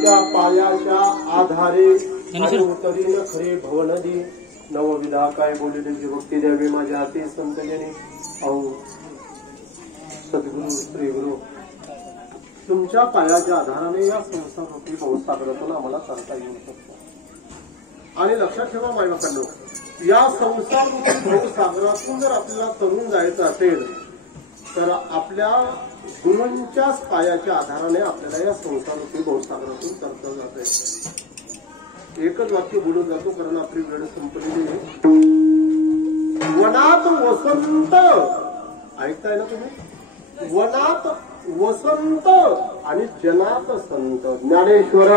तुमच्या पायाच्या आधारे उतरीन खरे भवनदी नवविधा काय बोलले भक्ती द्यावी माझ्या हाती संतजने. अहो सद्गुरु श्री गुरु तुमच्या पायाच्या आधाराने या संसारूपी भवसागरातून आम्हाला करता येऊ शकतो. आणि लक्षात ठेवा मायबापांनो, या संसारूपी भवसागरातून जर आपल्याला तरुण जायचं असेल तर आपल्या गुरूंच्याच पायाच्या आधाराने आपल्याला या संसारूपी भवसागरातून करता जाते. एकच वाक्य बोलून जातो कारण आपली वेळ संपलेली आहे. वनात वसंत, ऐकताय ना तुम्ही? वनात वसंत आणि जनात संत. ज्ञानेश्वर